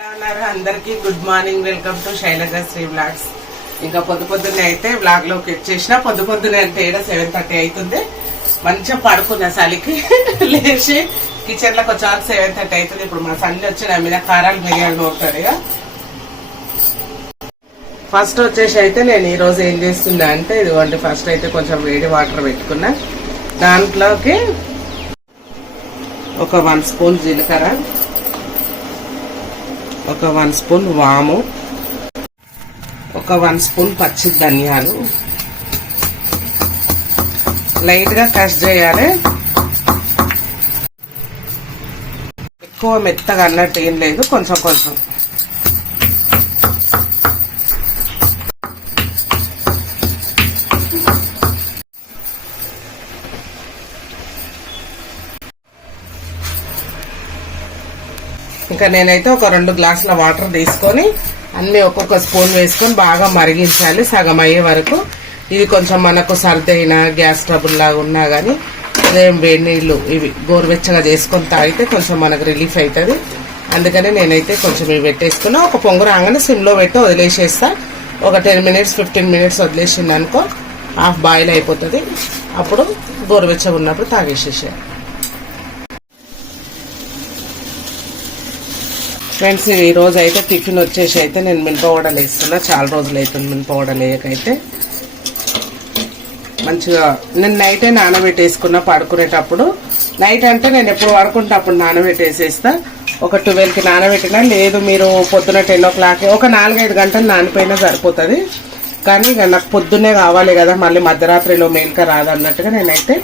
ఎలా ఉన్నారు? అందరికి good morning welcome to Shailaja Sri blogs ఇంకా పొద్దు పొద్దున్నే అయితే బ్లాగ్లోకి వచ్చేసిన. పొద్దు పొద్దునే అంటే ఏడా సెవెన్ థర్టీ అవుతుంది. మంచిగా పడుకున్నా చలికి. లేచి కిచెన్లో కొంచెం సెవెన్ థర్టీ అవుతుంది. ఇప్పుడు మా సన్ వచ్చి నా మీద కారాలు మిరియాలు నోపుతాడు ఫస్ట్ వచ్చేసి అయితే నేను ఈ రోజు ఏం చేస్తున్నా అంటే ఇదిగోండి ఫస్ట్ అయితే కొంచెం వేడి వాటర్ పెట్టుకున్నా. దాంట్లోకి ఒక వన్ స్పూన్ జీలకర్ర ఒక వన్ స్పూన్ వాము ఒక వన్ స్పూన్ పచ్చి ధనియాలు. లైట్గా క్రష్ కష్ చేయాలి. ఎక్కువ మెత్తగా అన్నట్టు ఏం లేదు కొంచెం కొంచెం. ఇంకా నేనైతే ఒక రెండు గ్లాసుల వాటర్ తీసుకొని అన్ని ఒక్కొక్క స్పూన్ వేసుకొని బాగా మరిగించాలి సగం అయ్యే వరకు. ఇది కొంచెం మనకు సర్దైన గ్యాస్ ట్రబుల్ లాగా ఉన్నా కానీ అదేం వేడి నీళ్ళు ఇవి గోరువెచ్చగా చేసుకొని తాగితే కొంచెం మనకు రిలీఫ్ అవుతుంది అందుకని నేనైతే కొంచెం ఇవి పెట్టేసుకున్నా. ఒక పొంగు రాగానే సిమ్లో పెట్టి వదిలేసేస్తా. ఒక టెన్ మినిట్స్ ఫిఫ్టీన్ మినిట్స్ వదిలేసింది అనుకో హాఫ్ బాయిల్ అయిపోతుంది. అప్పుడు గోరువెచ్చగా ఉన్నప్పుడు తాగేసేసేయాలి. ఫ్రెండ్స్ ఈ రోజు అయితే టిఫిన్ వచ్చేసి అయితే నేను మినపవడలు వేస్తున్నా చాలా రోజులు అవుతుంది మినపవడలు వేయకైతే మంచిగా నేను నైటే నానబెట్టేసుకున్నా పడుకునేటప్పుడు. నైట్ అంటే నేను ఎప్పుడు పడుకుంటే అప్పుడు నానబెట్టేసేస్తా. ఒక ట్వెల్వ్కి నానబెట్టినా లేదు మీరు పొద్దున టెన్ ఓ క్లాక్ ఒక నాలుగైదు గంటలు నానిపోయినా సరిపోతుంది. కానీ ఇక నాకు పొద్దున్నే కావాలి కదా మళ్ళీ మధ్యరాత్రిలో మేల్క రాదన్నట్టుగా నేనైతే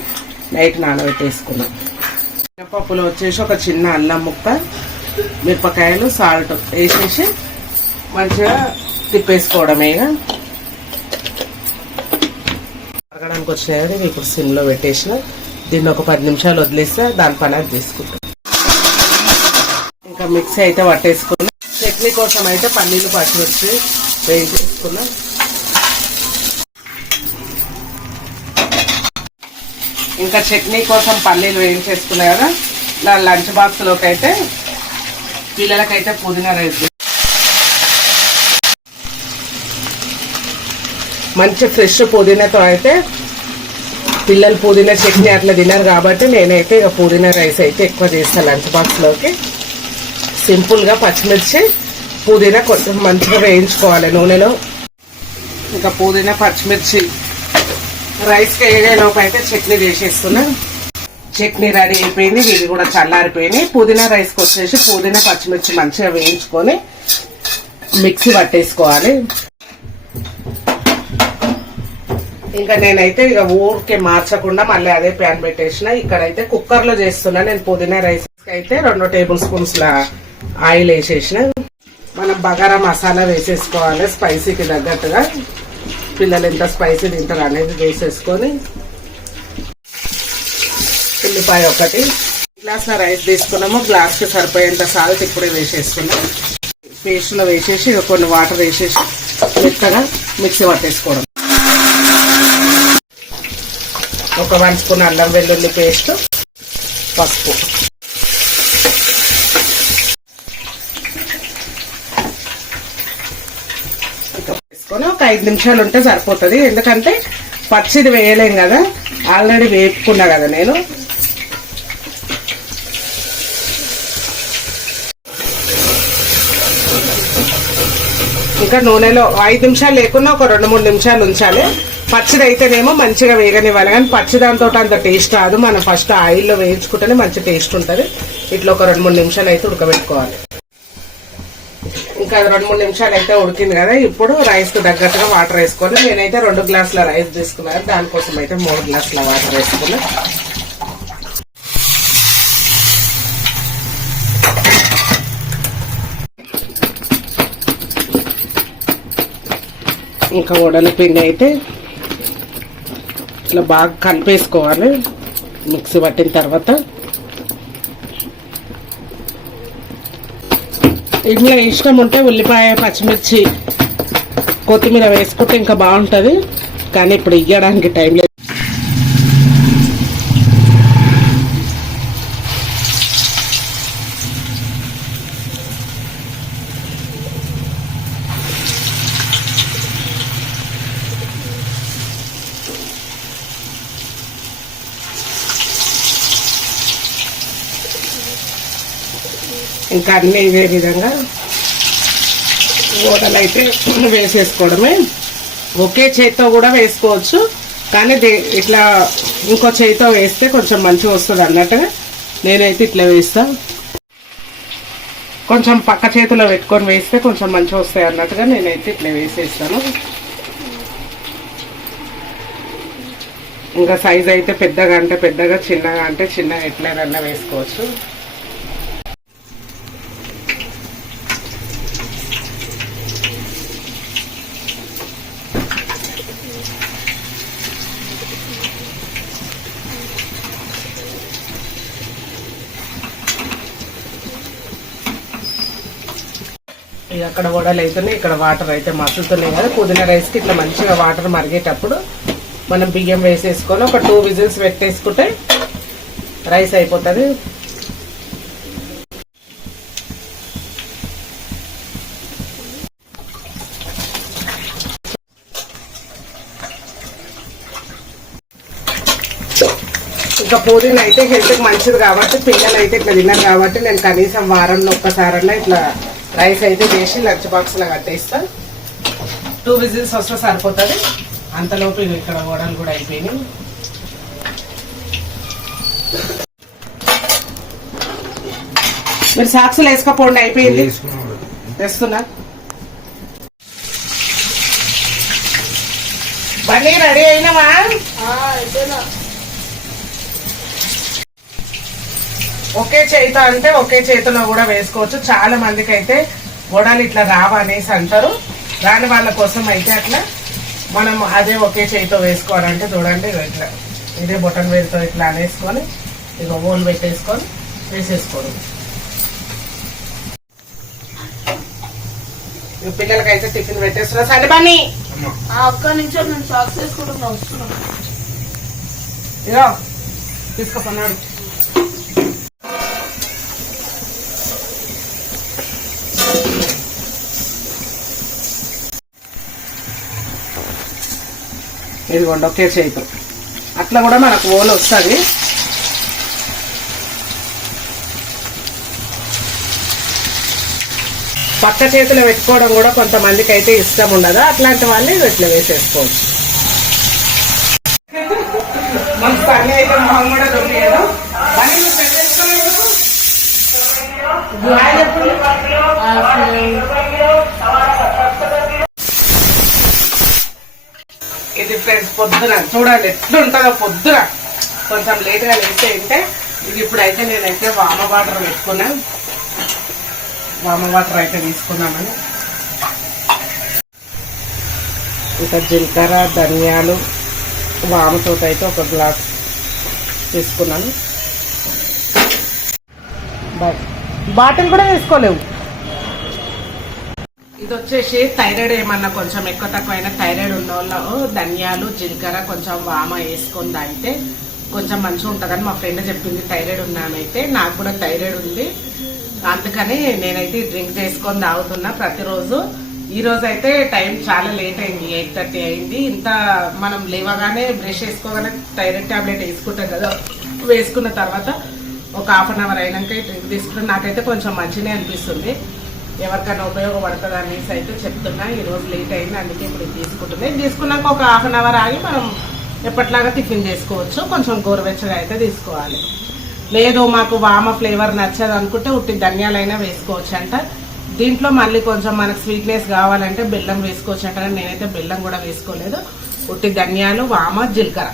నైట్ నానబెట్టేసుకున్నాను మినపప్పులో వచ్చేసి ఒక చిన్న అల్లం ముక్క మిరపకాయలు సాల్ట్ వేసేసి మంచిగా తిప్పేసుకోవడమే అరగడానికి వచ్చినాయి కదా ఇప్పుడు సిమ్లో పెట్టేసిన. దీన్ని ఒక పది నిమిషాలు వదిలేస్తే దాని పని అది తీసుకుంటాం ఇంకా మిక్సీ అయితే పట్టేసుకున్నాం. చట్నీ కోసం అయితే పల్లీలు పచ్చిమిర్చి వేయించేసుకున్నాం. ఇంకా చట్నీ కోసం పల్లీలు వేయించేసుకున్నాయి కదా. నా లంచ్ బాక్స్లోకి అయితే పిల్లలకైతే పుదీనా రైస్. మంచి ఫ్రెష్ పుదీనాతో అయితే పిల్లలు పుదీనా చట్నీ అట్లా తినరు కాబట్టి నేనైతే ఇక పుదీనా రైస్ అయితే ఎక్కువ చేస్తాను లంచ్ బాక్స్లోకి సింపుల్గా పచ్చిమిర్చి పుదీనా కొంచెం మంచిగా వేయించుకోవాలి నూనెలో. ఇంకా పుదీనా పచ్చిమిర్చి రైస్కి వేయలోపు అయితే చట్నీ చేసేస్తున్నాను చట్నీ రెడీ అయిపోయింది ఇవి కూడా చల్లారిపోయినాయి. పుదీనా రైస్కి వచ్చేసి పుదీనా పచ్చిమిర్చి మంచిగా వేయించుకొని మిక్సీ పట్టేసుకోవాలి. ఇంకా నేనైతే ఇక ఊరికే మార్చకుండా మళ్ళీ అదే ప్యాన్ పెట్టేసిన. ఇక్కడైతే కుక్కర్లో చేస్తున్నా. నేను పుదీనా రైస్ అయితే రెండు టేబుల్ స్పూన్స్ ఆయిల్ వేసేసిన. మనం బగారా మసాలా వేసేసుకోవాలి స్పైసీకి తగ్గట్టుగా. పిల్లలు ఎంత స్పైసీ తింటారు అనేది వేసేసుకొని ఉల్లిపాయ ఒకటి. గ్లాస్ రైస్ తీసుకున్నాము. గ్లాస్కి సరిపోయేంత సాల్ట్ ఇప్పుడే వేసేసుకున్నాం. పేస్ట్లో వేసేసి కొన్ని వాటర్ వేసేసి మెత్తగా మిక్సీ పట్టేసుకోవడం. ఒక వన్ స్పూన్ అల్లం వెల్లుల్లి పేస్ట్ పసుపు. వేసుకొని ఒక ఐదు నిమిషాలు ఉంటే సరిపోతుంది. ఎందుకంటే పచ్చిది వేయలేం కదా. ఆల్రెడీ వేపుకున్నా కదా నేను. ఇంకా నూనెలో ఐదు నిమిషాలు లేకుండా ఒక రెండు మూడు నిమిషాలు ఉంచాలి. పచ్చిది అయితేనేమో మంచిగా వేగనివ్వాలి కానీ పచ్చి దాంతో అంత టేస్ట్ రాదు. మనం ఫస్ట్ ఆయిల్లో వేయించుకుంటేనే మంచి టేస్ట్ ఉంటుంది. ఇట్లా ఒక రెండు మూడు నిమిషాలు అయితే ఉడకబెట్టుకోవాలి. ఇంకా రెండు మూడు నిమిషాలు అయితే ఉడికింది కదా. ఇప్పుడు రైస్కు తగ్గట్టుగా వాటర్ వేసుకోవాలి నేనైతే రెండు గ్లాసుల రైస్ తీసుకున్నాను. దానికోసం అయితే మూడు గ్లాసుల వాటర్ వేసుకున్నాను ఇంకా వడల పిండి అయితే ఇట్లా బాగా కలిపేసుకోవాలి. మిక్సీ పట్టిన తర్వాత. ఇట్లా ఇష్టం ఉంటే ఉల్లిపాయ పచ్చిమిర్చి కొత్తిమీర వేసుకుంటే ఇంకా బాగుంటుంది. కానీ ఇప్పుడు ఇయ్యడానికి టైం లేదు. ఇంకా అన్ని ఇదే విధంగా ఓటలు అయితే వేసేసుకోవడమే. ఒకే చేత్తో కూడా వేసుకోవచ్చు. కానీ దే- ఇట్లా ఇంకో చేతితో వేస్తే కొంచెం మంచిగా వస్తుంది అన్నట్టుగా నేనైతే ఇట్లా వేస్తాను కొంచెం పక్క చేతిలో పెట్టుకొని వేస్తే కొంచెం మంచిగా వస్తాయి అన్నట్టుగా నేనైతే ఇట్లా వేసేస్తాను. ఇంకా సైజ్ అయితే పెద్దగా అంటే పెద్దగా చిన్నగా అంటే చిన్నగా ఎట్లైనా వేసుకోవచ్చు. ఇక అక్కడ వడలు అవుతున్నాయి ఇక్కడ వాటర్ అయితే మసులుతున్నాయి కదా. పుదీనా రైస్కి ఇట్లా మంచిగా వాటర్ మరిగేటప్పుడు మనం బియ్యం వేసేసుకొని ఒక టూ విజిల్స్ పెట్టేసుకుంటే రైస్ అయిపోతుంది. ఇంకా పుదీనా అయితే హెల్త్కి మంచిది కాబట్టి పిల్లలు అయితే ఇట్లా తిన్నారు కాబట్టి నేను కనీసం వారంలో ఒక్కసారన్నా ఇట్లా రైస్ అయితే చేసి లంచ్ బాక్స్లో కట్టేస్తా. టూ విజిల్స్ వస్తే సరిపోతుంది. అంతలోపు ఇక్కడ వడలు కూడా అయిపోయినాయి. మీరు సాక్సులు వేసుకోపోండి అయిపోయింది. వేస్తున్నా. బండి రెడీ అయినావా? ఒకే చేతితో అంటే ఒకే చేతిలో కూడా వేసుకోవచ్చు. చాలా మందికి అయితే వడలు ఇట్లా రావా అనేసి అంటారు. రాని వాళ్ళ కోసం అయితే అట్లా మనం అదే ఒకే చేతితో వేసుకోవాలంటే చూడండి ఇగో ఇట్లా ఇదే బొటన్ వేరుతో ఇట్లా అనేసుకొని ఇక ఓన్ పెట్టేసుకొని వేసేసుకోవడం ఇక పిల్లలకైతే టిఫిన్ పెట్టేస్తున్నా. సరే బన్నీ. ఆ ఒక్క నిమిషం నేను సాక్స్ వేసుకుంటున్నా వస్తున్నా ఇదిగోండి ఒకే చేయితో అట్లా కూడా మనకు ఓలు వస్తుంది. పక్క చేతిలో పెట్టుకోవడం కూడా కొంతమందికి అయితే ఇష్టం ఉండదు. అట్లాంటి వాళ్ళు ఇట్లా వేసేసుకోవచ్చు. మనకు పని అయితే మొహం కూడా దొరికేయదు పని పెట్టేసుకోలేదు. ఇది ఫ్రెండ్స్ పొద్దున. చూడండి ఎట్లుంటుందో పొద్దున. కొంచెం లేట్గా లేస్తే అంటే ఇది ఇప్పుడైతే నేనైతే వామ వాటర్ పెట్టుకున్నాను వామ వాటర్ అయితే తీసుకున్నామని. ఇంకా జీలకర్ర ధనియాలు వామతో అయితే ఒక గ్లాస్ తీసుకున్నాను. బాటిల్ కూడా తీసుకోలేవు ఇది వచ్చేసి థైరాయిడ్ ఏమన్నా కొంచెం ఎక్కువ తక్కువైనా థైరాయిడ్ ఉన్న వాళ్ళు ధనియాలు జీలకర్ర కొంచెం వామ వేసుకొని తాగితే కొంచెం మంచిగా ఉంటుందని మా ఫ్రెండ్ చెప్పింది థైరాయిడ్ ఉన్నానైతే నాకు కూడా థైరాయిడ్ ఉంది. అందుకని నేనైతే డ్రింక్ చేసుకొని తాగుతున్నా ప్రతిరోజు. ఈ రోజు అయితే టైం చాలా లేట్ అయింది ఎయిట్ థర్టీ అయింది. ఇంత మనం లేవగానే బ్రష్ వేసుకోగానే థైరాయిడ్ టాబ్లెట్ వేసుకుంటాం కదా వేసుకున్న తర్వాత ఒక హాఫ్ అన్ అవర్ అయినాక డ్రింక్ తీసుకుంటే నాకైతే కొంచెం మంచిగానే అనిపిస్తుంది. ఎవరికైనా ఉపయోగపడుతుంది అనేసి అయితే చెప్తున్నా. ఈ రోజు లేట్ అయింది అందుకే ఇప్పుడు తీసుకుంటుంది తీసుకున్నాక ఒక హాఫ్ అన్ అవర్ ఆగి మనం ఎప్పటిలాగా టిఫిన్ చేసుకోవచ్చు. కొంచెం గోరువెచ్చగా అయితే తీసుకోవాలి. లేదు మాకు వామ ఫ్లేవర్ నచ్చదు అనుకుంటే ఉట్టి ధనియాలైనా వేసుకోవచ్చు అంట దీంట్లో మళ్ళీ కొంచెం మనకు స్వీట్నెస్ కావాలంటే బెల్లం వేసుకోవచ్చు అంట నేనైతే బెల్లం కూడా వేసుకోలేదు. ఉట్టి ధనియాలు వామ జీలకర్ర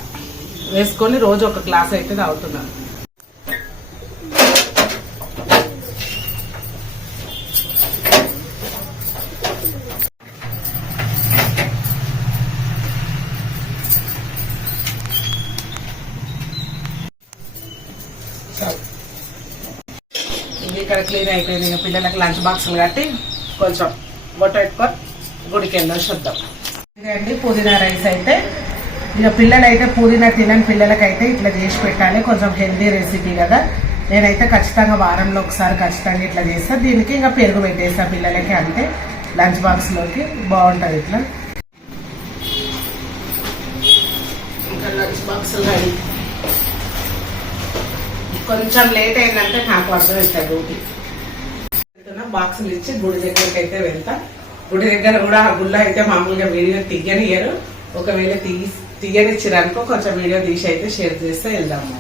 వేసుకొని రోజు ఒక గ్లాస్ అయితే తాగుతున్నాను ఇది ఇక్కడ క్లీన్ అయిపోయింది. ఇక పిల్లలకి లంచ్ బాక్సులు కట్టి కొంచెం బొట్ట పెట్టుకొని గుడికి వెళ్ళి చూద్దాం. ఇదండి పుదీనా రైస్ అయితే. ఇక పిల్లలైతే పుదీనా తినని పిల్లలకైతే ఇట్లా చేసి పెట్టాలి. కొంచెం హెల్దీ రెసిపీ కదా. నేనైతే ఖచ్చితంగా వారంలో ఒకసారి ఖచ్చితంగా ఇట్లా చేస్తా. దీనికి ఇంకా పెరుగు పెట్టేస్తా పిల్లలకి అంతే. లంచ్ బాక్స్లోకి బాగుంటుంది ఇట్లా. ఇంకా లంచ్ బాక్స్ రెడీ. కొంచెం లేట్ అయిందంటే నాకు అర్థమవుతుంది డ్యూటీ బాక్సులు ఇచ్చి గుడి దగ్గరికి అయితే వెళ్తా. గుడి దగ్గర కూడా ఆ గుళ్ళో అయితే మామూలుగా వీడియో తీయనియరు ఒకవేళ తీ తీయనిచ్చిరనుకో కొంచెం వీడియో తీసి అయితే షేర్ చేస్తే వెళ్దాము.